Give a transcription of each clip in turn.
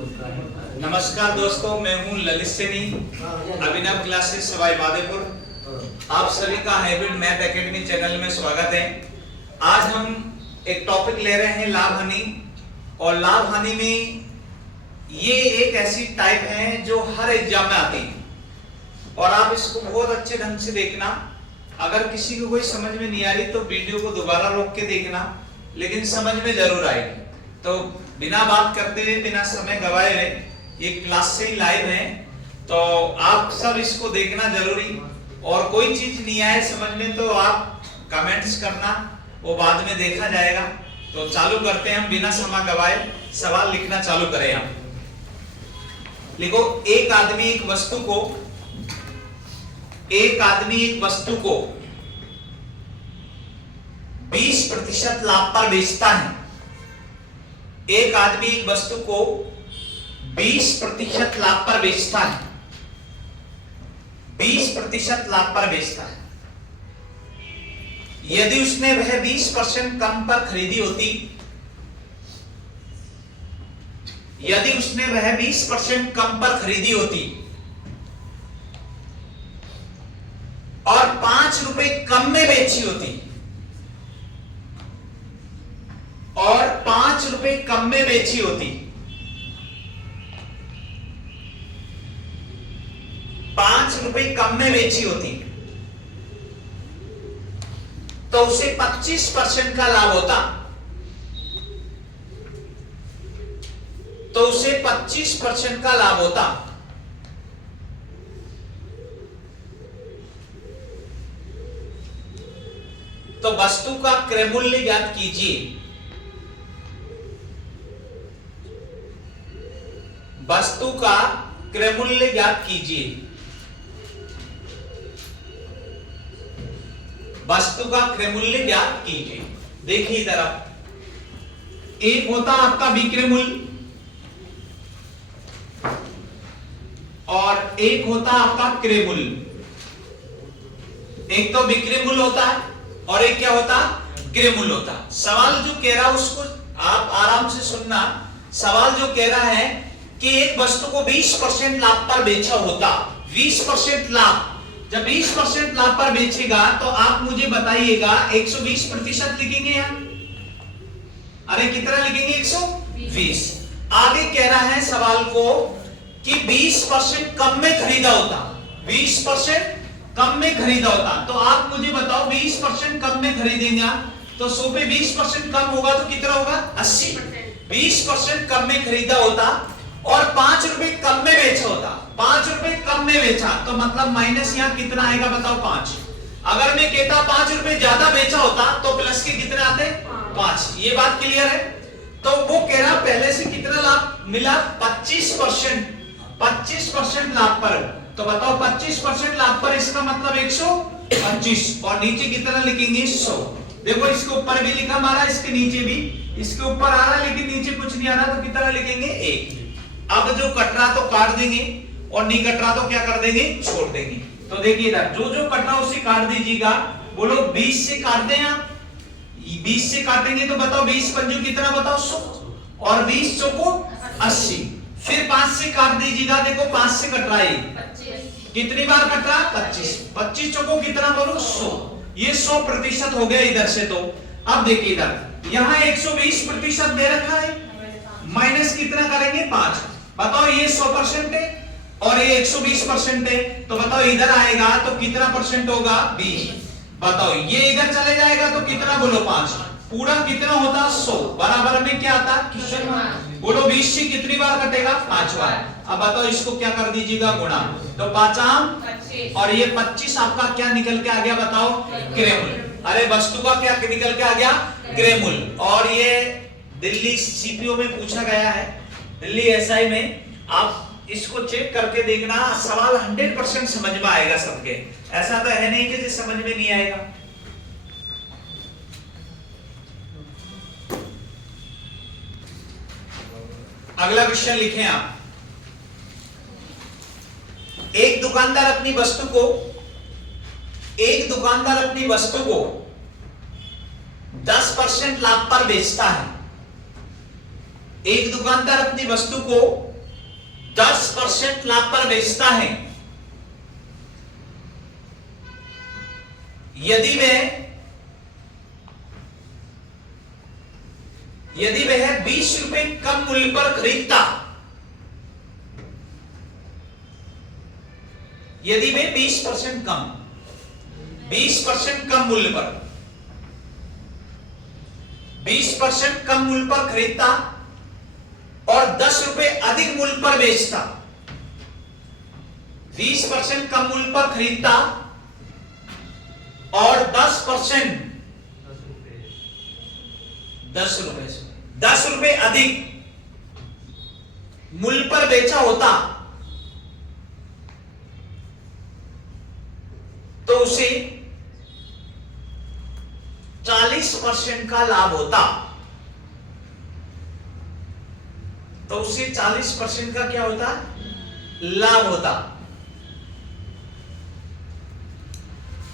नमस्कार दोस्तों, मैं हूं ललित सैनी, अभिनव क्लासेस सवाई माधोपुर। आप सभी का हाइब्रिड मैथ एकेडमी चैनल में स्वागत है। आज हम एक टॉपिक ले रहे हैं लाभ हानि। और लाभ हानि में ये एक ऐसी टाइप है जो हर एग्जाम में आती है और आप इसको बहुत अच्छे ढंग से देखना। अगर किसी को कोई समझ में नहीं आ रही तो वीडियो को दोबारा रोक के देखना, लेकिन समझ में जरूर आएगी। तो बिना बात करते हुए, बिना समय गवाए हुए, ये क्लास से ही लाइव है, तो आप सब इसको देखना जरूरी। और कोई चीज नहीं आए समझ में तो आप कमेंट्स करना, वो बाद में देखा जाएगा। तो चालू करते हैं हम बिना समय गवाए। सवाल लिखना चालू करें हम। लिखो, एक आदमी एक वस्तु को 20% लाभ पर बेचता है। एक आदमी एक वस्तु को 20% लाभ पर बेचता है। 20% लाभ पर बेचता है। यदि उसने वह 20% कम पर खरीदी होती, यदि उसने वह 20% कम पर खरीदी होती और 5 रुपए कम में बेची होती, और 5 रुपए कम में बेची होती, 5 रुपए कम में बेची होती, तो उसे 25% का लाभ होता। तो उसे 25% का लाभ होता। तो वस्तु का क्रय मूल्य ज्ञात कीजिए। वस्तु का क्रय मूल्य ज्ञात कीजिए। वस्तु का क्रय मूल्य ज्ञात कीजिए। देखिए इधर आप, एक होता आपका विक्रय मूल्य और एक होता आपका क्रय मूल्य। एक तो विक्रय मूल्य होता है और एक क्या होता, क्रय मूल्य होता। सवाल जो कह रहा है उसको आप आराम से सुनना। सवाल जो कह रहा है कि एक वस्तु को 20% लाभ पर बेचा होता। 20% लाभ, जब 20% लाभ पर बेचेगा तो आप मुझे बताइएगा 120% लिखेंगे यहाँ? अरे कितना लिखेंगे? 120। आगे कह रहा है सवाल को कि 20% कम में खरीदा होता। 20% कम में खरीदा होता। तो आप मुझे बताओ 20% कम में खरीदेंगे तो 100 पे 20% कम होगा तो कितना होगा? 80। 20% कम में खरीदा होता और 5 रुपए कम में बेचा होता। 5 रुपए कम में बेचा तो मतलब माइनस यहाँ कितना आएगा बताओ? 5। अगर मैं कहता 5 रुपए ज्यादा बेचा होता तो प्लस के कितने आते? 5। ये बात क्लियर है? तो वो कह रहा पहले से कितना लाभ मिला? 25%। 25% लाभ पर। तो बताओ 25% लाभ पर, इसका मतलब 125 और नीचे कितना लिखेंगे? 100। देखो इसके ऊपर भी लिखा हमारा, इसके नीचे भी। इसके ऊपर आ रहा है लेकिन नीचे कुछ नहीं आ रहा, तो कितना लिखेंगे? 1। अब जो कट रहा तो काट देंगे और नहीं कट रहा तो क्या कर देंगे? छोड़ देंगे। तो देखिए इधर जो जो कट रहा उसे काट दीजिएगा। बोलो 20 से काट दें आप। 20 से काटेंगे तो बताओ 20 पंजू कितना बताओ? 100 और 20 चौको 80। फिर 5 से काट दीजिएगा। देखो 5 से कट रहा है, कितनी बार कट रहा? 25। 25 चौको कितना बोलो? 100। ये 100% हो गया इधर से। तो अब देखिए इधर यहाँ 120% दे रखा है, माइनस कितना करेंगे? 5। बताओ ये 100% है और ये 120% है, तो बताओ इधर आएगा तो कितना परसेंट होगा? 20। बताओ ये इधर चले जाएगा तो कितना बोलो? 5। पूरा कितना होता? 100। बराबर में क्या आता? क्वेश्चन बोलो 20 से कितनी बार कटेगा? 5 बार। अब बताओ इसको क्या कर दीजिएगा? गुणा। तो 5 और ये 25 आपका क्या निकल के आ गया बताओ? क्रय मूल्य। अरे वस्तु का क्या निकल के आ गया? क्रय मूल्य। और ये दिल्ली सीपीओ में पूछा गया है, दिल्ली एसआई में। आप इसको चेक करके देखना, सवाल 100% समझ में आएगा सबके। ऐसा तो है नहीं कि समझ में नहीं आएगा। अगला क्वेश्चन लिखें आप। एक दुकानदार अपनी वस्तु को 10% लाभ पर बेचता है। एक दुकानदार अपनी वस्तु को 10% लाभ पर बेचता है, यदि वह 20 रुपए कम मूल्य पर खरीदता, यदि वह 20% कम मूल्य पर 20% कम मूल्य पर खरीदता और 10 रुपए अधिक मूल्य पर बेचता, 20% कम मूल्य पर खरीदता और 10 रुपए अधिक मूल्य पर बेचा होता तो उसे 40% का लाभ होता, तो उसे 40% का क्या होता? लाभ होता।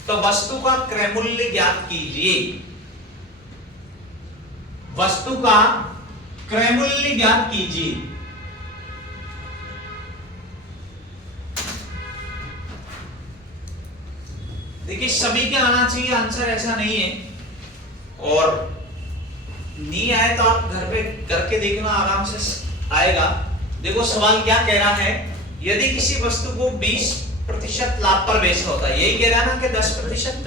तो वस्तु का क्रय मूल्य ज्ञात कीजिए, वस्तु का क्रय मूल्य ज्ञात कीजिए। देखिए सभी के आना चाहिए आंसर, ऐसा नहीं है, और नहीं आए तो आप घर पे करके देखना, आराम से आएगा। देखो सवाल क्या कह रहा है, यदि किसी वस्तु को 20% लाभ पर बेचा होता है, यही कह रहा है ना कि 10%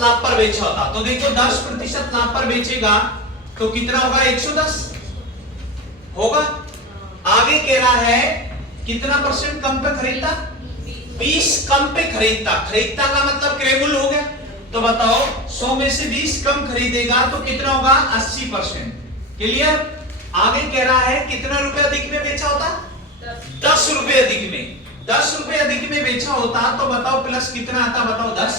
लाभ पर बेचा होता, तो देखो 10% लाभ पर बेचेगा तो कितना होगा? 110 होगा। आगे कह रहा है कितना परसेंट कम पे खरीदता? 20 कम पे खरीदता, खरीदता का मतलब क्रय मूल्य हो गया, तो बताओ 100 में से 20 कम खरीदेगा तो कितना होगा? 80%। क्लियर? आगे कह रहा है कितना रुपए अधिक में बेचा होता? 10 रुपए अधिक में, 10 रुपए अधिक में बेचा होता, तो बताओ प्लस कितना आता? बताओ 10,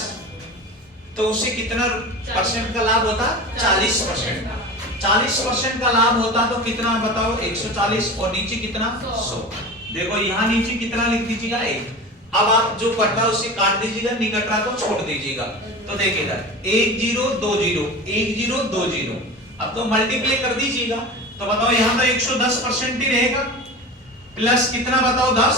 तो उसे कितना परसेंट का लाभ होता? 40%। 40% का लाभ होता तो कितना बताओ? 140, और नीचे कितना? 100। देखो यहां नीचे कितना लिख दीजिएगा? 1। अब आप जो कट रहा है उसे काट दीजिएगा, नहीं कट रहा तो छोड़ दीजिएगा। तो देखिएगा 1 0 2 0 1 0 2 0, अब तो मल्टीप्लाई कर दीजिएगा, तो बताओ यहां तो 110% ही रहेगा, प्लस कितना बताओ? 10।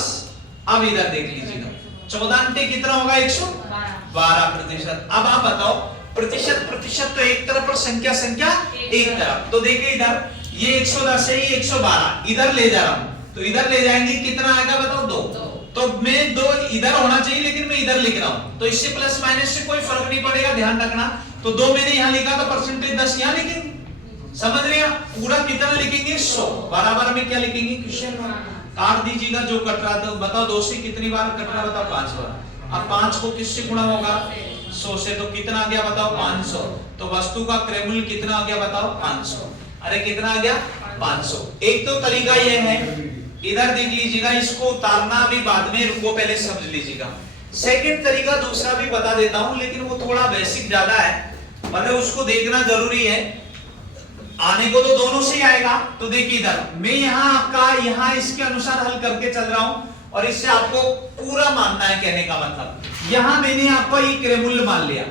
अब इधर देख लीजिएगा 14 कितना होगा? 112%। अब आप बताओ प्रतिशत तो एक तरफ और संख्या एक तरफ, तो देखिए इधर ये 110 है, ये 112, इधर ले जा रहा हूं, तो इधर ले जाएंगे कितना आएगा बताओ? 2। तो मैं 2 इधर होना चाहिए लेकिन मैं इधर लिख रहा हूं, तो इससे प्लस माइनस से कोई फर्क नहीं पड़ेगा, ध्यान रखना। तो 2 मैंने यहां लिखा तो परसेंटेज 10 यहां लिखेंगे, समझ रहे हैं? पूरा कितना लिखेंगे? 100। बराबर में क्या लिखेंगे? क्वेश्चन काट दीजिएगा जो कट रहा था। बताओ 2 से कितनी बार कट रहा? बताओ 5 बार। अब 5 को किससे गुणा होगा? 100 से, तो कितना आ गया बताओ? 500। तो वस्तु का क्रय मूल्य कितना आ गया बताओ? 500। अरे कितना आ गया? 500। एक तो तरीका यह है, इधर देख लीजिएगा, इसको उतारना अभी बाद में, रुको पहले समझ लीजिएगा। सेकंड तरीका दूसरा भी बता देता हूं, लेकिन वो थोड़ा बेसिक ज्यादा है, मतलब उसको देखना जरूरी है, आने को तो दोनों से ही आएगा। तो देखिए इधर मैं यहाँ इसके अनुसार हल करके चल रहा हूं, और इससे आपको पूरा मानना है, कहने का मतलब यहां मैंने आपका ये क्रय मूल्य मान लिया।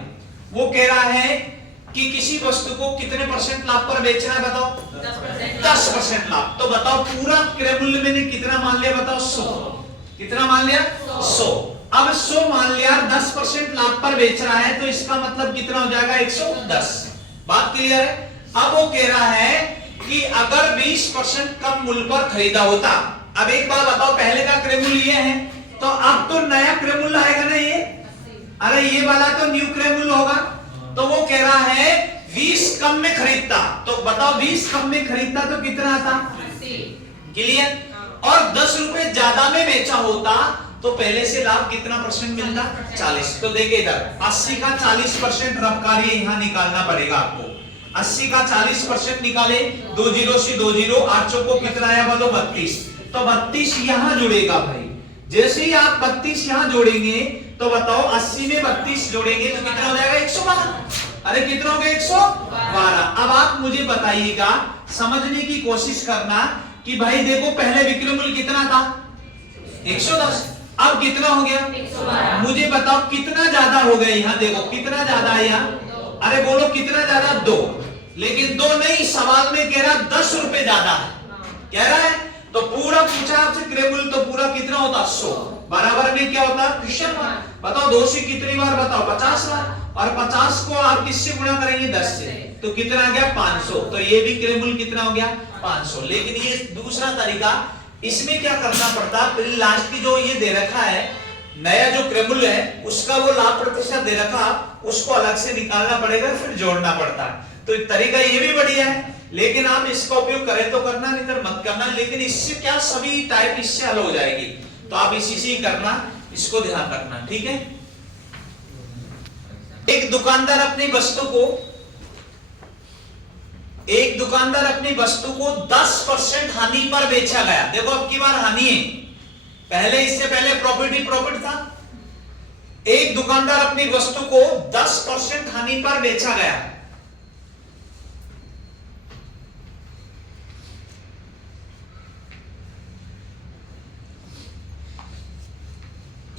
वो कह रहा है कि किसी वस्तु को कितने परसेंट लाभ पर बेचना है बताओ? 10% लाभ। तो बताओ पूरा क्रय मूल्य मैंने कितना मान लिया बताओ? 100। कितना मान लिया? 100। अब 100 मान लिया, 10% लाभ पर बेच रहा है, तो इसका मतलब कितना हो जाएगा? 110। बात क्लियर है? अब वो कह रहा है कि अगर 20% कम मूल्य पर खरीदा होता, अब एक बात बताओ, पहले का क्रय मूल्य ये है, तो अब तो नया क्रय मूल्य आएगा ना ये, अरे ये वाला तो न्यू क्रय मूल्य होगा। तो वो कह रहा है 20 कम में खरीदता, तो बताओ 20 कम में खरीदता तो कितना आता? क्लियर? और 10 रुपए ज्यादा में बेचा होता तो पहले से लाभ कितना परसेंट मिलता? 40। तो देखिए इधर 80 का 40% रफ कार्य यहां निकालना पड़ेगा आपको। 80 का 40% निकाले, 2 0 से 2 0, 8 को कितना आया बोलो? 32। तो 32 यहां जुड़ेगा भाई, जैसे ही आप 32 यहां जोड़ेंगे तो बताओ 80 में 32 जोड़ेंगे तो कितना हो जाएगा? 112। अरे कितना हो गया? 112। अब आप मुझे बताइएगा, समझने की कोशिश करना कि भाई देखो पहले विक्रय मूल्य कितना था? 110। अब कितना हो गया? 112। मुझे बताओ कितना ज्यादा हो गया? यहाँ देखो कितना ज्यादा है यहाँ, अरे बोलो कितना ज्यादा? 2। लेकिन 2 नहीं, सवाल में कह रहा 10 रुपए ज्यादा है, कह रहा है तो पूरा पूछा आपसे क्रय तो पूरा कितना होता 100 बराबर में क्या होता क्वेश्चन मार्क। बताओ 2 से कितनी बार बताओ 50 बार, और 50 को आप किससे गुणा करेंगे 10 से, तो कितना आ गया 500। तो ये भी क्रय कितना हो गया 500। लेकिन ये दूसरा तरीका, इसमें क्या करना पड़ता, फिर लास्ट की जो ये दे रखा है नया जो क्रय है उसका वो लाभ प्रतिशत दे रखा, उसको अलग से निकालना पड़ेगा, फिर जोड़ना पड़ता है। तो तरीका ये भी बढ़िया है, लेकिन आप इसका उपयोग करें तो करना, नहीं तो मत करना। लेकिन इससे क्या सभी टाइप इससे हल हो जाएगी, तो आप इसी से ही करना, इसको ध्यान रखना, ठीक है। एक दुकानदार अपनी वस्तु को 10% हानि पर बेचा गया। देखो अब की बार हानि है, पहले इससे पहले प्रॉफिट था। एक दुकानदार अपनी वस्तु को 10% हानि पर बेचा गया।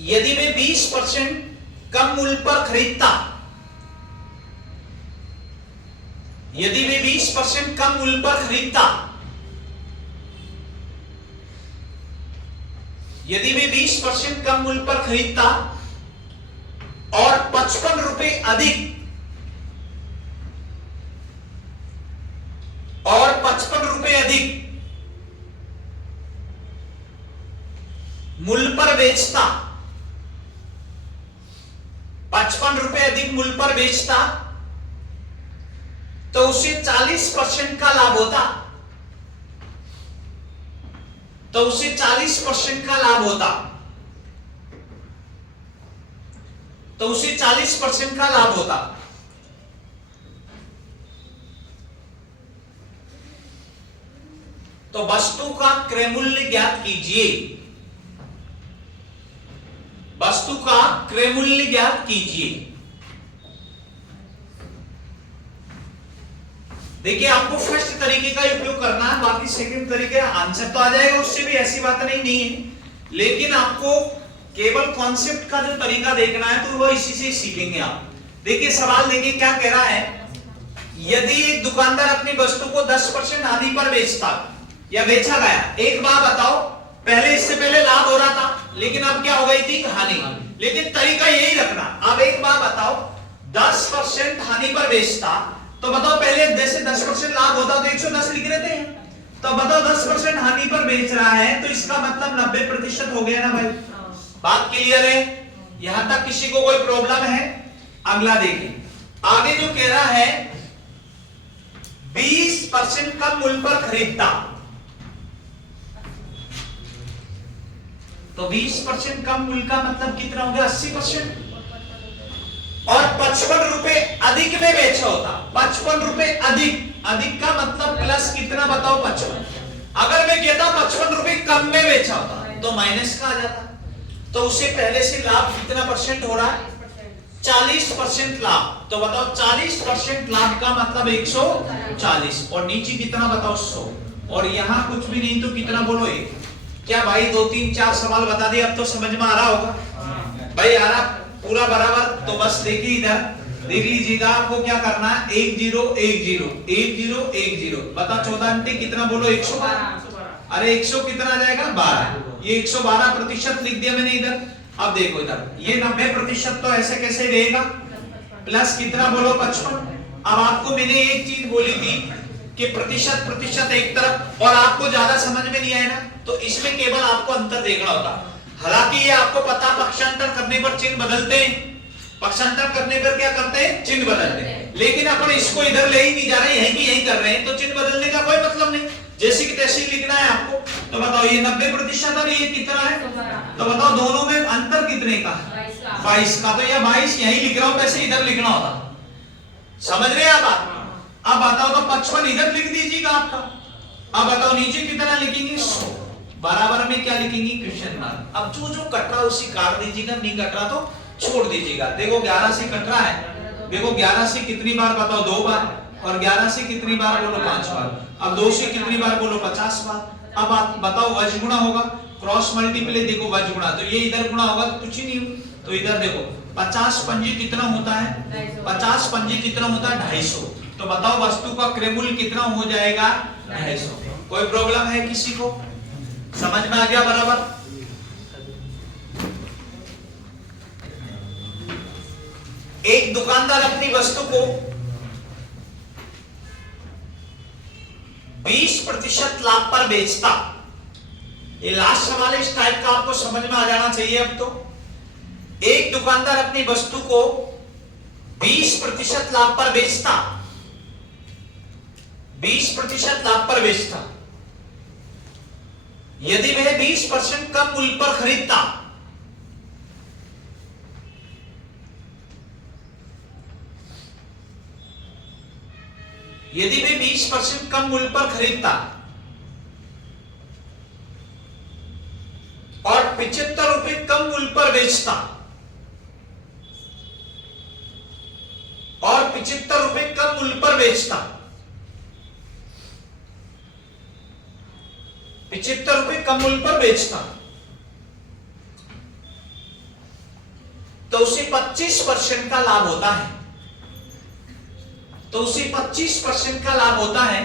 यदि मैं 20% कम मूल्य पर खरीदता, यदि मैं 20% कम मूल्य पर खरीदता, यदि मैं 20% कम मूल्य पर खरीदता और 55 रुपए अधिक, और 55 रुपए अधिक मूल्य पर बेचता, 55 रुपए अधिक मूल्य पर बेचता, तो उसे 40% का लाभ होता, तो उसे 40% का लाभ होता, तो उसे 40% का लाभ होता। तो वस्तु का क्रय मूल्य ज्ञात कीजिए, वस्तु का क्रय मूल्य ज्ञात कीजिए। देखिए आपको फर्स्ट तरीके का उपयोग करना है, बाकी सेकंड तरीके आंसर तो आ जाएगा, उससे भी ऐसी बात नहीं है, लेकिन आपको केवल कॉन्सेप्ट का जो तरीका देखना है तो वो इसी से सीखेंगे आप। देखिए सवाल देखिए क्या कह रहा है, यदि एक दुकानदार अपनी वस्तु को 10% हानि पर बेचता या बेचा गया। एक बात बताओ, पहले इससे पहले लाभ हो रहा था, लेकिन अब क्या हो गई थी हानि, लेकिन तरीका यही रखना। अब एक बात बताओ, 10% हानि पर बेचता, तो बताओ पहले जैसे 10% लाभ होता तो 110 लिख देते हैं, तो बताओ 10% हानि पर बेच रहा है तो इसका मतलब 90% हो गया ना भाई। बात क्लियर है, यहां तक किसी को कोई प्रॉब्लम है? अगला देखिए, आगे जो कह रहा है 20% कम मूल्य पर खरीदता, तो 20% कम मूल्य का मतलब कितना हो गया 80%, और 55 रुपए अधिक में बेचा होता, 55 रुपए अधिक, अधिक का मतलब प्लस कितना बताओ 55। अगर मैं कहता 55 रुपए कम में बेचा होता तो माइनस का आ जाता, तो उसे पहले से लाभ कितना परसेंट हो रहा है 40% लाभ। तो बताओ 40% लाभ का मतलब 140, और नीचे कितना बताओ 100, और यहां कुछ भी नहीं तो कितना बोलो 1। क्या भाई 2 3 4 सवाल बता दिए, अब तो समझ में आ रहा होगा भाई, आ रहा पूरा बराबर। तो बस देखिए इधर देख लीजिएगा, आपको क्या करना है 1 0 1 0 1 0 1 0, बता 14 अंटे कितना बोलो 112। अरे 100 कितना आ जाएगा 12, ये 112% लिख दिया मैंने इधर। अब देखो इधर ये 90% तो ऐसे कैसे रहेगा, प्लस कितना बोलो 55। अब आपको मैंने एक चीज बोली थी कि प्रतिशत एक तरफ, और आपको ज्यादा समझ में नहीं आया ना, तो इसमें केवल आपको अंतर देखना होता। हालांकि ये आपको पता, पक्षांतर करने पर चिन्ह बदलते हैं, पक्षांतर करने पर क्या करते हैं चिन्ह बदलते हैं, लेकिन अपन इसको इधर ले ही नहीं जा रहे, यहीं की यहीं कर रहे हैं, तो चिन्ह बदलने का कोई मतलब नहीं, जैसे कि तैसे लिखना है आपको। तो बताओ ये 90% और ये कितना है, तो बताओ दोनों में अंतर कितने का 22 का, तो ये 22 यहीं लिख रहा हूं, वैसे इधर लिखना होता। समझ रहे हैं आप? अब बताओ तो 55 इधर लिख दीजिएगा आपका। अब बताओ नीचे कितना लिखेंगे 100, बराबर में क्या लिखेंगे क्वेश्चन मार्क। अब जो जो कट रहा उसी काट दीजिएगा, नहीं कट रहा तो छोड़ दीजिएगा। देखो 11 से कट रहा है, देखो 11 से कितनी बार बताओ 2 बार, और 11 से कितनी बार बोलो 5 बार, अब 2 से कितनी बार बोलो 50 बार। अब आप बताओ वज गुणा होगा, क्रॉस मल्टीप्लाई, देखो वज गुणा, तो ये इधर गुणा होगा तो कुछ ही नहीं, तो इधर देखो 50 पंजे कितना होता है, 50 पंजे कितना होता है 250। तो बताओ वस्तु का क्रय मूल्य कितना हो जाएगा 250। कोई प्रॉब्लम है किसी को? समझ में आ गया बराबर? एक दुकानदार अपनी वस्तु को 20% लाभ पर बेचता। ये लास्ट सवाल इस टाइप का आपको समझ में आ जाना चाहिए। अब तो एक दुकानदार अपनी वस्तु को 20% लाभ पर बेचता, 20% लाभ पर बेचता। यदि वह 20% कम मूल्य पर खरीदता, यदि वे 20% कम मूल्य पर खरीदता और 75 रुपए कम मूल्य पर बेचता, और 75 रुपए कम मूल्य पर बेचता, 75 रुपए कम मूल्य पर बेचता, तो उसे 25% का लाभ होता है। तो उसे 25% का लाभ होता है।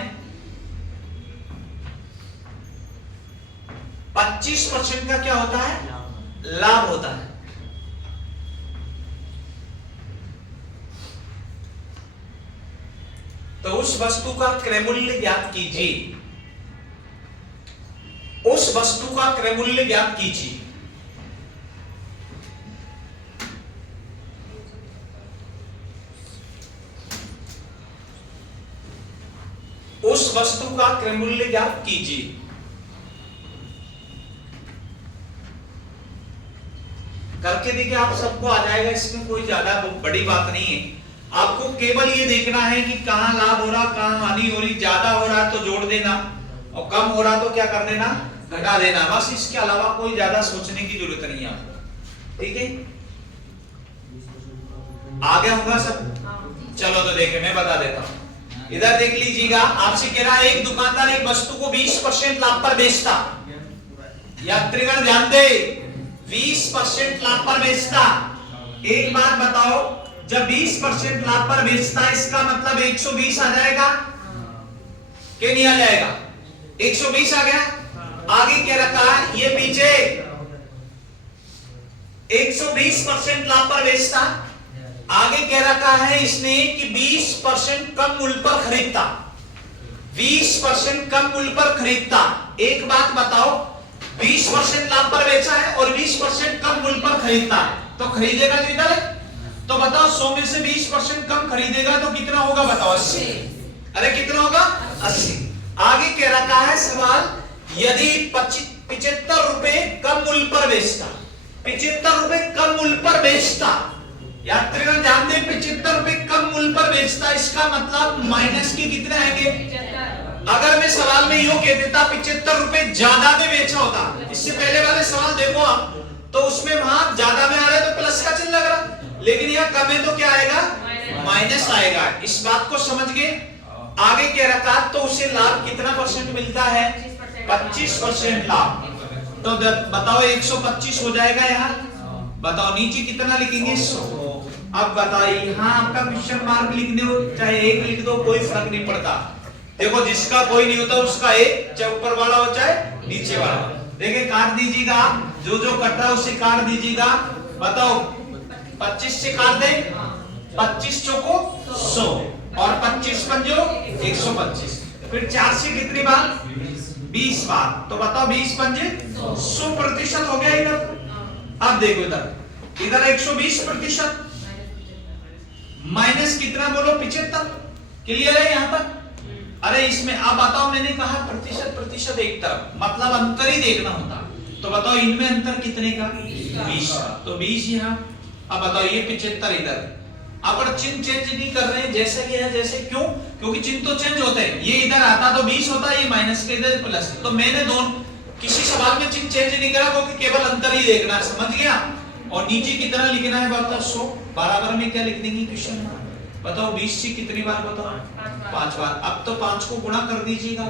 25% का क्या होता है? लाभ होता है। तो उस वस्तु का क्रय मूल्य ज्ञात कीजिए। उस वस्तु का क्रय मूल्य ज्ञात कीजिए। उस वस्तु का क्रय मूल्य ज्ञात कीजिए। करके देखिए, आप सबको आ जाएगा, इसमें कोई ज्यादा बड़ी बात नहीं है। आपको केवल ये देखना है कि कहां लाभ हो रहा, कहां हानि हो रही। ज्यादा हो रहा है तो जोड़ देना, और कम हो रहा तो क्या कर देना? घटा देना। बस इसके अलावा कोई ज्यादा सोचने की जरूरत नहीं है आपको। ठीक है, आगे होगा सब? चलो तो देखे, मैं बता देता हूं। इधर देख लीजिएगा, आपसे कह रहा है एक दुकानदार एक वस्तु को 20% लाभ पर बेचता। यात्रीगण ध्यान दे, 20% लाभ पर बेचता। एक बात बताओ, जब 20% लाभ पर बेचता है, इसका मतलब 120 आ जाएगा कि नहीं आ जाएगा? 120 आ गया। आगे क्या रखा है? ये पीछे 120% लाभ पर बेचता। आगे क्या रखा है इसने कि 20% कम मूल्य पर खरीदता। 20% कम मूल्य पर खरीदता। एक बात बताओ, 20% लाभ पर बेचा है और 20% कम मूल्य पर खरीदता है, तो खरीदेगा जो इधर है। तो बताओ 100 में से 20% कम खरीदेगा तो कितना होगा? बताओ 80। अरे कितना होगा? 80। आगे क्या रखा है सवाल, यदि 75 रुपए कम मूल्य पर बेचता, 75 रुपए कम मूल्य पर बेचता। यात्रीगण ध्यान दें, 75 रुपए कम मूल्य पर बेचता, इसका मतलब माइनस के कितने आएंगे? अगर मैं सवाल में यूं कह देता 75 रुपए ज्यादा में बेचा होता, इससे पहले वाले सवाल देखो आप, तो उसमें वहां ज्यादा में आ रहा है तो प्लस का चिन्ह लग रहा, लेकिन यहाँ कम है तो क्या आएगा? माइनस आएगा। इस बात को समझ गए? आगे क्या रखा, तो उसे लाभ कितना परसेंट मिलता है? 25% लाभ। तो बताओ 125 हो जाएगा यहाँ। बताओ नीचे कितना लिखेंगे? 100। अब बताइए, हाँ आपका क्वेश्चन मार्क लिख दो, चाहे 1 लिख दो, कोई फर्क नहीं पड़ता। देखो जिसका कोई नहीं होता उसका 1, चाहे ऊपर वाला हो चाहे नीचे वाला। देखिए काट दीजिएगा, जो जो कट रहा है उसे काट दीजिएगा। बताओ 25 से काट दे, 25 चौको 100 और 25 पंजो 125। फिर 4 से कितनी बार? 20 बार। तो बताओ 20 पंजे 100% हो गया इधर। अब देखो इधर 120% माइनस कितना बोलो? 75। क्लियर है यहाँ पर? अरे इसमें अब बताओ, मैंने कहा प्रतिशत एक तरफ, मतलब अंतर ही देखना होता। तो बताओ इनमें अंतर कितने का? 20 का। तो 20 यहाँ। अब बताओ ये 75 इधर। अब चिन्ह चेंज नहीं कर रहे हैं, जैसे कि है जैसे। क्यों? क्योंकि चिन्ह तो चेंज होते हैं। ये इधर आता तो 20 होता, ये माइनस के इधर प्लस। तो मैंने दोनों किसी सवाल में चिन्ह चेंज नहीं करा, क्योंकि केवल अंतर ही देखना है। समझ गया? और नीचे कितना लिखना है? बताओ 100 बराबर में क्या लिख देंगे क्वेश्चन में? बताओ 20 से कितनी बार? बताओ 5 बार। अब तो 5 को गुणा कर दीजिएगा,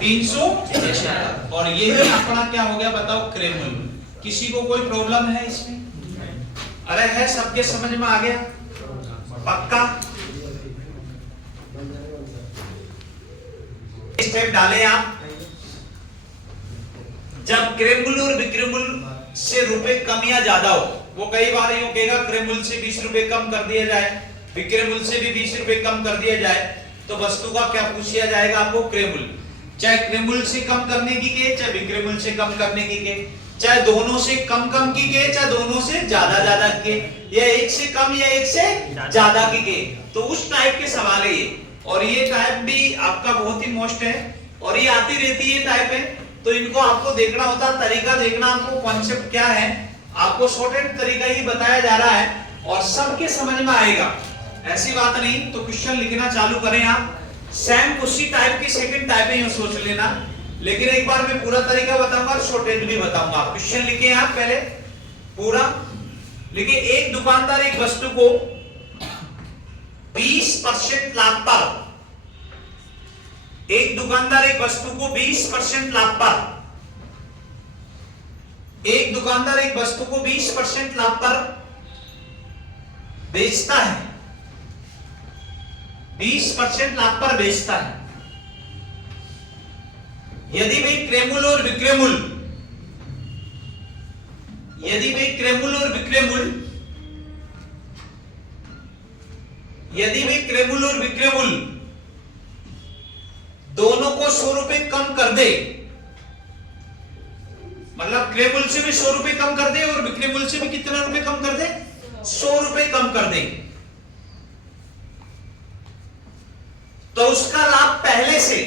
375। और यही आंकड़ा क्या हो गया? बताओ क्रय मूल्य। किसी को कोई प्रॉब्लम है इसमें? अरे है, सबके समझ में आ गया? पक्का? स्टेप डाले आप। जब क्रयमूल्य और विक्रयमूल्य से रुपए कम या ज्यादा हो, वो कई बार यूं कहेगा क्रयमूल्य से 20 रुपए कम कर दिया जाए, विक्रयमूल्य से भी 20 रुपए कम कर दिया जाए, तो वस्तु का क्या पूछ लिया जाएगा आपको? क्रयमूल्य। चाहे क्रयमूल्य से कम करने की के, चाहे विक्रयमूल्य से कम करने की के, चाहे दोनों से कम कम की के, चाहे दोनों से ज्यादा ज्यादा के, या एक से कम या एक से ज्यादा की के, तो उस टाइप के सवाल है ये। और ये टाइप भी आपका बहुत ही मोस्ट है और ये आती रहती है टाइप है, तो इनको आपको देखना होता है, तरीका देखना, आपको कॉन्सेप्ट क्या है, आपको शॉर्ट एंड तरीका ही बताया जा रहा है और सबके समझ में आएगा, ऐसी बात नहीं। तो क्वेश्चन लिखना चालू करें आप, सेम उसी टाइप की सेकंड टाइप है, यूं सोच लेना, लेकिन एक बार मैं पूरा तरीका बताऊंगा, शॉर्ट एंड भी बताऊंगा। क्वेश्चन लिखे आप पहले पूरा लिखिए। एक दुकानदार एक वस्तु को 20% लाभ पर, एक दुकानदार एक वस्तु को 20% लाभ पर, एक दुकानदार एक वस्तु को 20% लाभ पर बेचता है, 20% लाभ पर बेचता है। यदि वे क्रयमूल्य और विक्रयमूल्य, यदि वे क्रयमूल्य और विक्रयमूल्य, यदि वे क्रयमूल्य और विक्रयमूल्य दोनों को 100 रुपए कम कर दे, मतलब क्रयमूल्य से भी 100 रुपए कम कर दे और विक्रयमूल्य से भी कितना रुपए कम कर दे? 100 रुपए कम कर दे, तो उसका लाभ पहले से,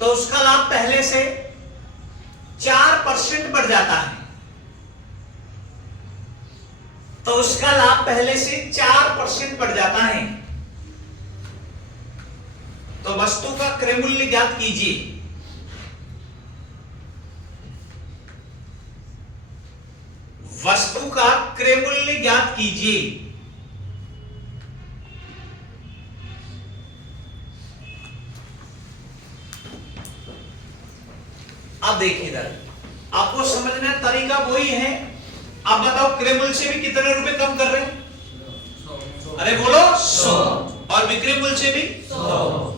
तो उसका लाभ पहले से 4% बढ़ जाता है, तो उसका लाभ पहले से 4% बढ़ जाता है। तो वस्तु का क्रयमूल्य ज्ञात कीजिए। वस्तु का क्रयमूल्य ज्ञात कीजिए। अब देखिए इधर, आपको समझना तरीका वही है। आप बताओ क्रयमूल्य से भी कितने रुपए कम कर रहे हैं? अरे बोलो 100, और विक्रयमूल्य से भी 100।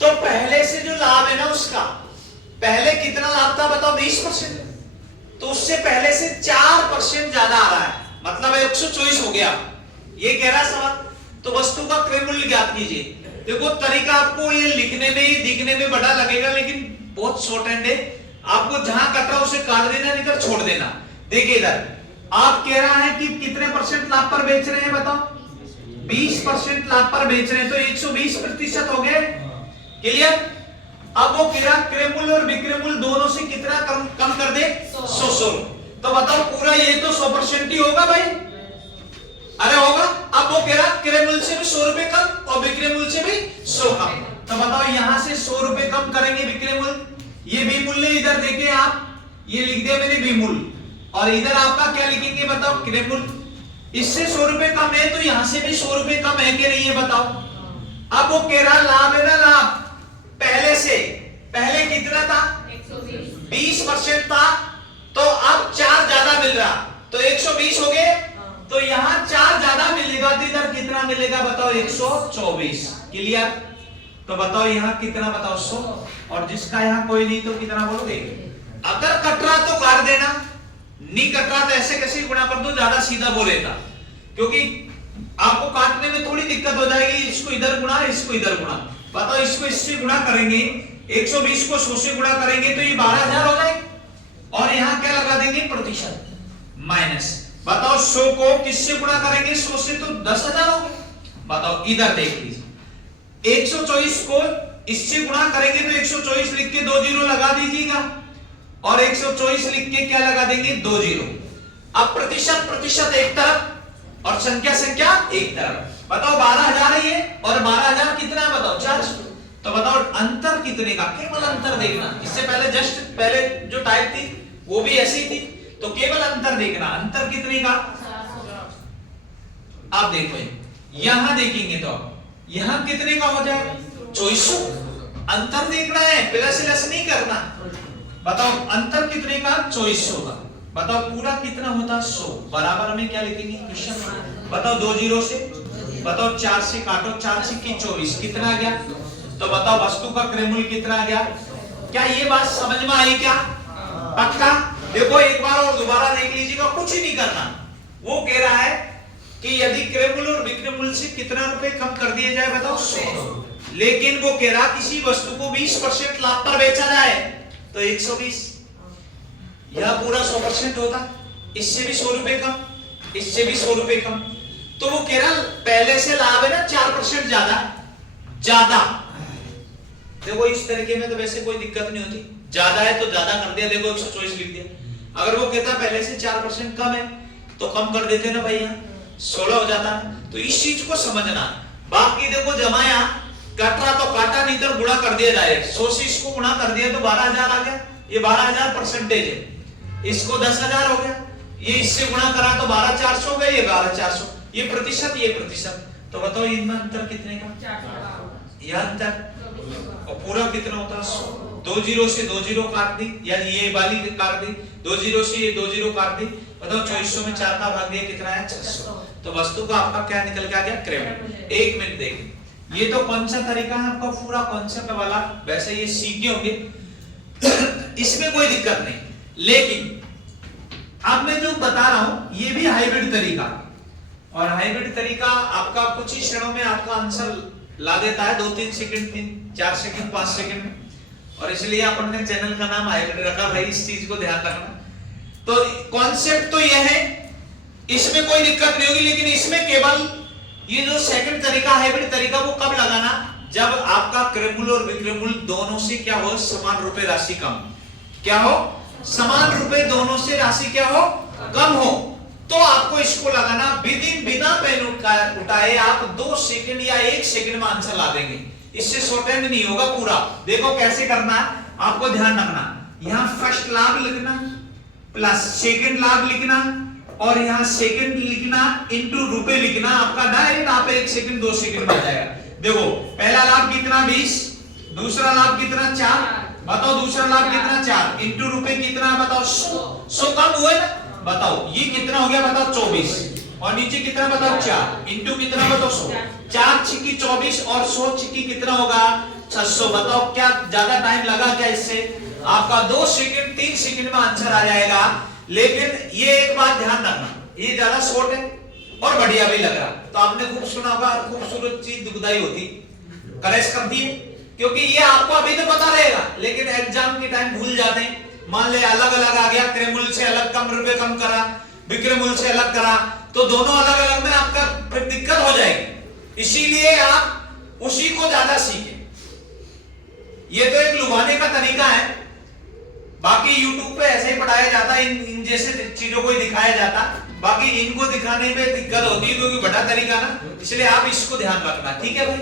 तो पहले से जो लाभ है ना उसका, पहले कितना लाभ था बताओ? 20%, तो उससे पहले से 4% ज्यादा आ रहा है, मतलब 124 हो गया। ये कह रहा सवाल। तो वस्तु का क्रयमूल्य ज्ञात कीजिए। देखो तरीका आपको ये लिखने में दिखने में बड़ा लगेगा, लेकिन बहुत शॉर्ट हैंड है। आपको जहां कट रहा उसे काट देना, नहीं कर छोड़ देना। देखिए इधर आप कह रहा है कि कितने % लाभ पर बेच रहे हैं बताओ? 20% लाभ पर बेच रहे हैं, तो 120% हो गए। क्लियर? अब वो कह रहा क्रयमूल्य और विक्रयमूल्य दोनों से कितना कम कर दे? 100। तो बताओ पूरा ये तो 100% ही होगा भाई, अरे होगा। अब वो कह रहा क्रयमूल्य से भी 100 रुपए कम और विक्रयमूल्य से भी 100 कम। तो बताओ यहां से 100 रुपए कम करेंगे विक्रयमूल्य, ये भी मूल्य इधर देखिए आप, ये लिख दिया मैंने भी मूल्य, और इधर आपका क्या लिखेंगे बताओ? क्रयमूल्य। इससे 100 रुपए कम है, तो यहां से भी 100 रुपए कम है कि नहीं है बताओ? अब वो कह रहा लाभ है ना, लाभ पहले से, पहले कितना था? 20% था, तो अब 4 ज्यादा मिल रहा, तो 120 हो गए। तो यहाँ 4 ज्यादा मिलेगा, तो इधर कितना मिलेगा बताओ? 124। क्लियर? तो बताओ यहाँ कितना बताओ? 100। और जिसका यहाँ कोई नहीं तो कितना बोलोगे? अगर कट रहा तो काट देना, नहीं कट रहा तो ऐसे कैसे गुणा कर दो, ज्यादा सीधा बोलेगा, क्योंकि आपको काटने में थोड़ी दिक्कत हो जाएगी। इसको इधर गुणा, इसको इधर गुणा, बताओ इसको इससे गुणा करेंगे, 120 को 100 से गुणा करेंगे तो ये 12,000 हो जाएगा। और यहाँ क्या लगा देंगे? प्रतिशत माइनस। बताओ 100 को किससे गुणा करेंगे? 100 से, तो 10,000 हो गए। बताओ इधर देख लीजिए, 124 को इससे गुणा करेंगे तो 124 लिख के 2 जीरो लगा दीजिएगा, और 124 लिख के क्या लगा देंगे? 2 जीरो। अब प्रतिशत प्रतिशत एक तरफ और संख्या संख्या एक तरफ। बताओ 12,000 है ये, और 12,000 कितना है बताओ? 400। तो बताओ अंतर कितने का? केवल अंतर देखना। इससे पहले जस्ट पहले जो टाइप थी वो भी ऐसी थी, तो केवल अंतर देखना। अंतर कितने का? आप देखो यहां देखेंगे तो यहां कितने का हो जाएगा? 2400। अंतर देखना है, प्लस लेस नहीं करना। बताओ अंतर कितने का? 2400 का। बताओ पूरा कितना होता? 100। बराबर में क्या लिखेंगे? क्वेश्चन। बताओ 2 जीरो से बताओ 4 से काटो, 4 छक्की 24, कितना आ गया? तो बताओ वस्तु का क्रय मूल्य कितना आ गया? क्या ये बात समझ में आई क्या? पक्का? देखो एक बार और दोबारा देख लीजिएगा, कुछ ही नहीं करना। वो कह रहा है कि यदि क्रय मूल्य और विक्रय मूल्य से कितना रुपए कम कर दिए जाए, बताओ 100। लेकिन वो कह रहा किसी वस्तु को 20% लाभ पर बेचा जाए तो 120। यह पूरा 100% होता, इससे भी 100 रुपए कम, इससे भी 100 रुपए कम। तो वो कह रहा पहले से लाभ है ना 4% ज्यादा ज्यादा। देखो इस तरीके में तो वैसे कोई दिक्कत नहीं होती, ज्यादा है तो ज्यादा कर दिया, देखो 124 लिख दिया। अगर वो कहता पहले से 4% कम है तो कम कर देते ना भैया, 16 हो जाता है। तो इस चीज को समझना। बाकी देखो जमाया कट रहा तो काटा, नहीं तो गुणा कर दिया जाए। 100 से इसको गुणा कर दिया तो 12,000 आ गया, ये 12,000 परसेंटेज है। इसको 10,000 हो गया, ये इससे गुणा करा तो 12,400 हो गया, ये 12,400, ये प्रतिशत, ये प्रतिशत। तो बताओ इनमें अंतर कितने का? यह अंतर। और पूरा कितना होता है? 100। 2 जीरो से 2 जीरो काट दी, यानी ये वाली काट दी, 2 जीरो से ये 2 जीरो काट दी। बताओ 2400 में 4 का भाग दिया कितना है? 600। तो वस्तु का आपका क्या निकल के आ गया? क्रय मूल्य। एक मिनट देखिए, ये तो कौन सा तरीका है आपका पूरा कॉन्सेप्ट वाला, वैसे ये सीखे होंगे इसमें कोई दिक्कत नहीं। लेकिन अब मैं जो बता रहा हूं ये भी हाइब्रिड तरीका, और हाइब्रिड तरीका आपका कुछ ही क्षणों में आपका आंसर ला देता है, 2-3 सेकंड, 3-4 सेकंड, 5 सेकंड में। और इसलिए अपन ने चैनल का नाम हाइब्रिड रखा भाई, इस चीज को ध्यान रखना। तो कॉन्सेप्ट तो यह है, इसमें कोई दिक्कत नहीं होगी। लेकिन इसमें केवल ये जो सेकंड तरीका हाइब्रिड तरीका वो कब लगाना? जब आपका क्रय मूल्य और विक्रय मूल्य दोनों से क्या हो? समान रुपए राशि कम। क्या हो? समान रुपए दोनों से राशि क्या हो? कम हो। तो आपको इसको लगाना बिना पेन उठाए आप 2 सेकंड या 1 सेकंड में आंसर ला देंगे। इससे शॉर्टहैंड नहीं होगा पूरा। देखो कैसे करना है, आपको ध्यान रखना। यहां फर्स्ट लाभ लिखना प्लस सेकंड लाभ लिखना, और यहां सेकंड लिखना इनटू रुपए लिखना। आपका डायरेक्ट आप 1 सेकंड 2 सेकंड में आ जाएगा। देखो पहला लाभ कितना? 20। दूसरा लाभ कितना? 4। बताओ दूसरा लाभ कितना? 4 इनटू रुपए कितना? बताओ 100 कम हुए ना? बताओ ये कितना हो गया? बताओ 24। और नीचे कितना? बताओ 4 इनटू कितना? बताओ 100। 4 छिक्की 24 और 100 छिक्की कितना होगा? 600। बताओ क्या ज्यादा टाइम लगा क्या इससे? आपका 2 सेकंड 3 सेकंड में आंसर आ जाएगा। लेकिन ये एक बात ध्यान रखना, ये ज्यादा शॉर्ट है और बढ़िया भी लग रहा। तो आपने खूब सुना होगा, खूबसूरत चीज दुखदाई होती करेक्ट कर दिए, क्योंकि ये आपको अभी तो पता रहेगा लेकिन एग्जाम के टाइम भूल जाते हैं। मान ले अलग अलग आ गया, क्रय मूल्य से अलग कम रुपए कम करा, विक्रय मूल्य से अलग करा, तो दोनों अलग अलग में आपका फिर दिक्कत हो जाएगी। इसीलिए आप उसी को ज्यादा सीखें। ये तो एक लुभाने का तरीका है, बाकी YouTube पे ऐसे ही पढ़ाया जाता है, इन जैसे चीजों को ही दिखाया जाता। बाकी इनको दिखाने में दिक्कत होती है क्योंकि बड़ा तरीका ना, इसलिए आप इसको ध्यान रखना। ठीक है भाई,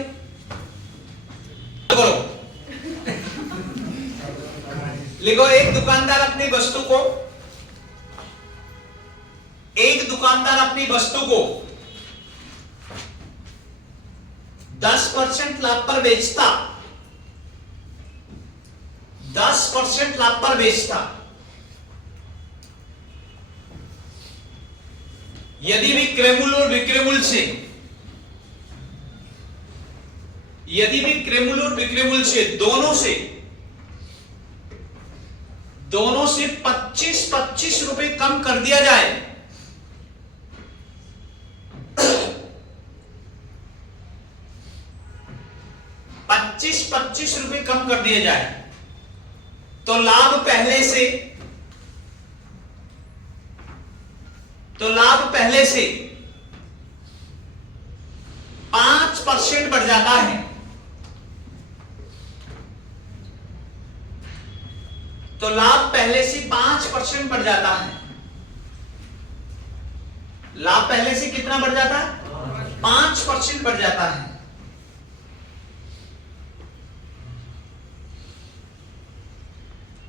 करो लिखो। एक दुकानदार अपनी वस्तु को 10% लाभ पर बेचता, 10% लाभ पर बेचता। यदि भी क्रय मूल्य और विक्रय मूल्य से, यदि भी क्रय मूल्य और विक्रय मूल्य से दोनों से 25-25 रुपए कम कर दिया जाए, ₹25 कम कर दिया जाए, तो लाभ पहले से 5% बढ़ जाता है। तो लाभ पहले से 5% बढ़ जाता है। लाभ पहले से कितना बढ़ जाता है? 5% बढ़ जाता है।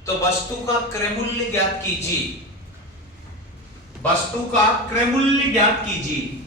तो वस्तु का क्रय मूल्य ज्ञात कीजिए। वस्तु का क्रय मूल्य ज्ञात कीजिए।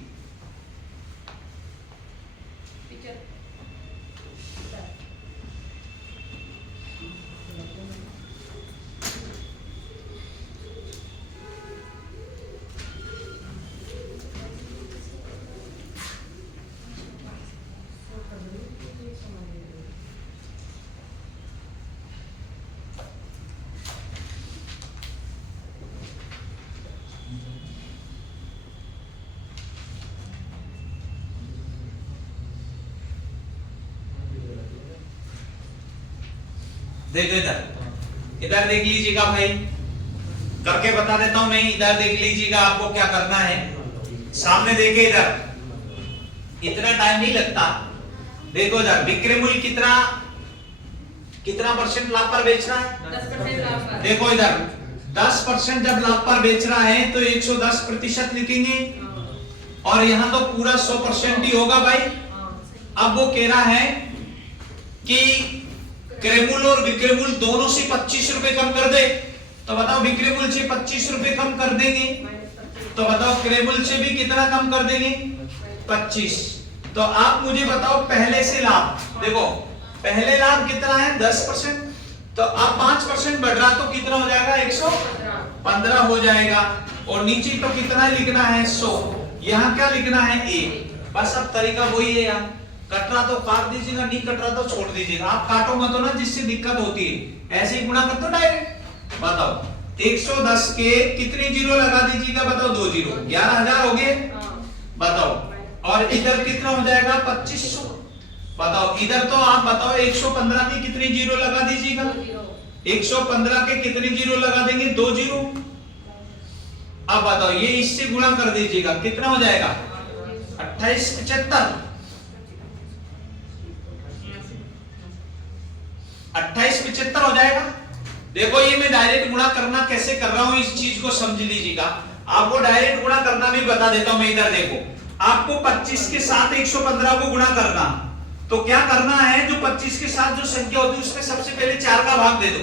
देखो इधर, इधर देख लीजिएगा भाई, करके बता देता हूं मैं, इधर देख लीजिएगा आपको क्या करना है। सामने देखे इधर, इतना टाइम नहीं लगता। देखो इधर विक्रय मूल्य कितना परसेंट लाभ पर बेच रहा है, 10% लाभ पर। देखो इधर 10% जब लाभ पर बेच रहा है तो 110% लिखेंगे, और यहां तो पूरा 100% ही होगा भाई। अब वो कह रहा है कि क्रय मूल्य और विक्रय मूल्य दोनों से 25 रुपए कम कर दे, तो बताओ विक्रय मूल्य से 25 रुपए कम कर देंगे, तो बताओ क्रय मूल्य से भी कितना कम कर देंगे, 25। तो आप मुझे बताओ पहले से लाभ, देखो पहले लाभ कितना है 10%, तो अब 5% बढ़ रहा तो कितना हो जाएगा 115 हो जाएगा, और नीचे तो कितना लिखना है 100, यहाँ क्या लिखना है 1। बस अब तरीका वही है यार, कट रहा तो काट दीजिएगा, नहीं कट रहा तो छोड़ दीजिएगा, आप काटो मत ना जिससे दिक्कत होती है, ऐसे ही गुणा कर दो डायरेक्ट। बताओ 110 के कितने जीरो लगा दीजिएगा, बताओ 2 जीरो, 11,000 हो गए, बताओ। और इधर कितना हो जाएगा 2500, बताओ। इधर तो आप बताओ 115 के कितने जीरो लगा दीजिएगा, 115 के कितने जीरो लगा देंगे 2 जीरो। अब बताओ ये इससे गुणा कर दीजिएगा, कितना हो जाएगा 2875, 2875 हो जाएगा। देखो ये मैं डायरेक्ट गुणा करना कैसे कर रहा हूं, इस चीज को समझ लीजिएगा। आपको डायरेक्ट गुणा करना भी बता देता हूं मैं। इधर देखो, आपको 25 के साथ 115 को गुणा करना, तो क्या करना है, जो 25 के साथ जो संख्या होती है उसमें सबसे पहले 4 का भाग दे दो।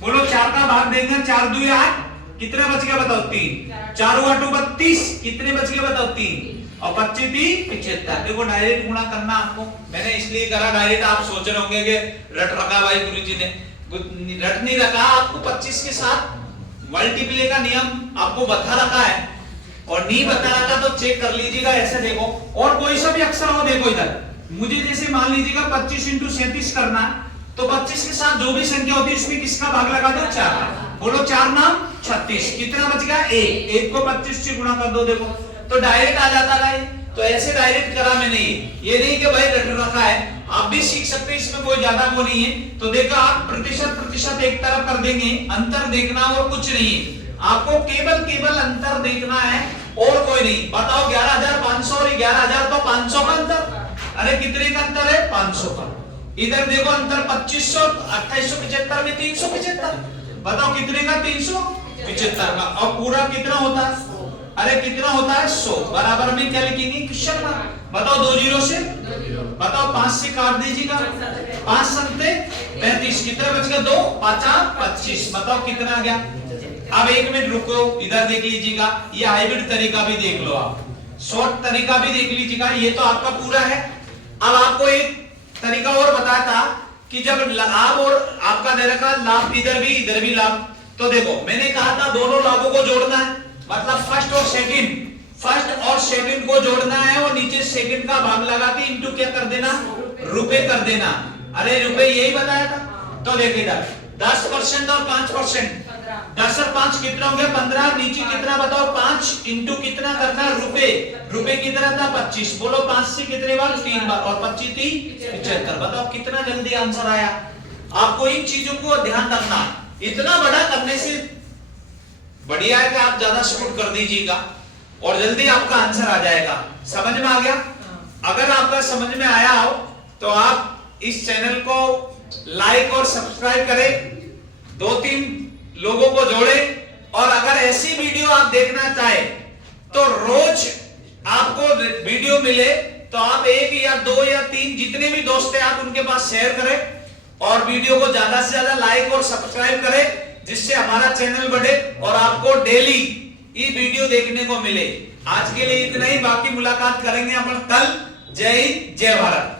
बोलो 4 का भाग देंगे, 4 2 8, कितने बच गया बताओ 3, 4 8 32, कितने बच गए बताओ 3, और 25 3 75। देखो डायरेक्ट गुणा करना आपको मैंने इसलिए करा डायरेक्ट, आप सोच रहे होंगे कि रट रखा भाई गुरुजी ने, रट नहीं रखा, आपको 25 के साथ मल्टीप्लाई का नियम आपको बता रखा है, और नहीं बता रखा तो चेक कर लीजिएगा। ऐसे देखो, और कोई सा भी अक्षर हो, देखो इधर मुझे जैसे मान लीजिएगा 25 × 37 करना, तो 25 के साथ जो भी संख्या होती है उसमें किसका भाग लगा दो 4। बोलो 4 नाम 36, कितना बच गया 1, 1 को 25 से गुणा कर दो, देखो तो डायरेक्ट आ जाता है। तो ऐसे डायरेक्ट करा मैंने, ये नहीं कि भाई रट रखा है, आप भी सीख सकते हैं, इसमें कोई ज्यादा वो नहीं है। तो देखो आप प्रतिशत एक तरफ कर देंगे, अंतर देखना और कुछ नहीं है, आपको केवल अंतर देखना है और कोई नहीं। बताओ 11,500 और 11,000 तो 500 का अंतर, अरे कितने का अंतर है 500 का। इधर देखो अंतर 2500, 2875 में 375, बताओ कितने का 375 का, और पूरा कितना होता है, अरे कितना होता है 100, बराबर में क्या लिखेंगे क्वेश्चन मार्क। बताओ 2 जीरो से, बताओ 5 से काट दीजिएगा, 5 सत्ते 35, कितना बच गया 2 5 25, बताओ कितना आ गया। अब 1 मिनट रुको, इधर देख लीजिएगा, ये हाइब्रिड तरीका भी देख लो, आप शॉर्ट तरीका भी देख लीजिएगा, ये तो आपका पूरा है। अब आपको एक तरीका और बताया था कि जब लाभ और आपका दे रखा लाभ इधर भी लाभ, तो देखो मैंने कहा था दोनों लाभों को जोड़ना है, मतलब फर्स्ट और सेकंड को जोड़ना है, और नीचे सेकंड का भाग लगा के इनटू क्या कर देना, रुपए कर देना। अरे रुपए यही बताया था, तो देखिए इधर 10% और 5%, 10 और 5 कितना हो गया 15, नीचे कितना बताओ 5 इंटू कितना करना रुपए, रुपए कितना था 25, बोलो 5 से कितने बार 3 बार, और 25 3 75, बताओ कितना जल्दी आंसर आया। आपको इन चीजों को ध्यान रखना, इतना बड़ा करने से बढ़िया है कि आप ज्यादा शॉर्ट कर दीजिएगा और जल्दी आपका आंसर आ जाएगा। समझ में आ गया? अगर आपका समझ में आया हो तो आप इस चैनल को लाइक और सब्सक्राइब करें, 2-3 लोगों को जोड़े, और अगर ऐसी वीडियो आप देखना चाहे तो रोज आपको वीडियो मिले तो आप 1 या 2 या 3 जितने भी दोस्त हैं आप उनके पास शेयर करें, और वीडियो को ज्यादा से ज्यादा लाइक और सब्सक्राइब करें, जिससे हमारा चैनल बढ़े और आपको डेली ये वीडियो देखने को मिले। आज के लिए इतना ही, बाकी मुलाकात करेंगे अपन कल। जय हिंद, जय भारत।